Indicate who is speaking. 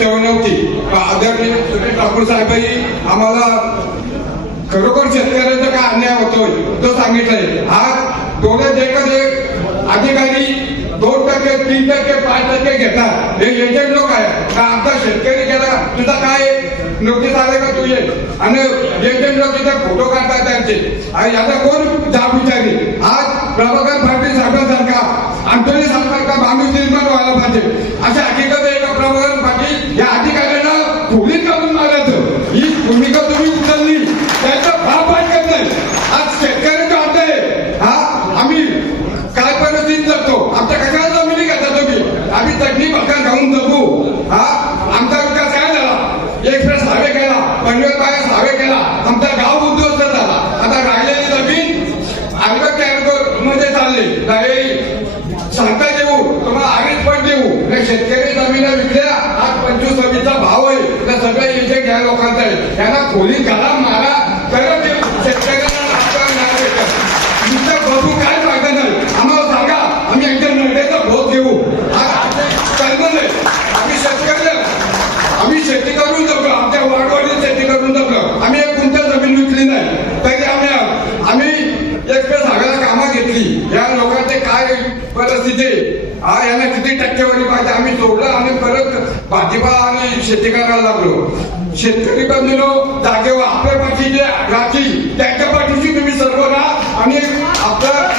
Speaker 1: सवय नव्हती. आदरणीय ठाकूर साहेबही आम्हाला खरोखर शेतकऱ्यांचा काय अन्याय होतोय तो सांगितलंय. आज डोळ्यात एकच एक अधिकारी दोन टक्के तीन टक्के पाच टक्के घेतात. हे एजंट लोक आहे का आमचा शेतकरी गेला? तुझा काय नोटीस आले का तू ये आणि एजंट लोक तिथे फोटो काढतात त्यांचे. आणि याचा कोण जाब विचारली? आज प्रभाकर पाटील साहेबांसारखा अंतोनी साहेबांसारखा माणूस निर्माण व्हायला पाहिजे. अशा हकीकत आहे का प्रभाकर पाटील या अधिकाऱ्यांना खोलीत काढून मारायचं ही भूमिका तुम्ही उचलली त्याचा भाव ऐकत नाही आज शेतकऱ्याचं अर्थ आहे हा आम्ही काय परिस्थितीत जगतो आमच्या कशाला जमिनी घेता तुम्ही आम्ही चटणी भाकर खाऊन जगू हा आमचा विकास काय झाला एक्सप्रेस हायवे केला पनवेल केला आमचा गाव उद्ध्वस्त झाला. आता राहिलेली जमीन आर्गत कॅरगोरमध्ये चालले. काही सांगता देऊ तुम्हाला आम्हीच पण देऊ. नाही शेतकरी जमिनी विकल्या. आज पंचवीस सव्वीसचा भाव आहे. त्या सगळ्या इथे घ्या लोकांचा आहे. त्यांना खोली घाला मारा. तरच हे शेतकऱ्यांना राजकारण बघू काय फायदा नाही आम्हाला सांगा. आम्ही यांच्या नरड्याचा भोग घेऊ. आज कर्म नाही आम्ही शेतकरी आम्ही शेती करून जगलो आमच्या वाडवाडीत परिस्थिती. हा यांना किती टक्केवारी पाहिजे आम्ही जोडलं आणि परत भाजीपा आणि शेती करायला लागलो. शेतकरी बांधलो जागेवर आपल्या पाठीचे राहतील त्यांच्या पाठीशी तुम्ही सर्व राहा आणि आपल्या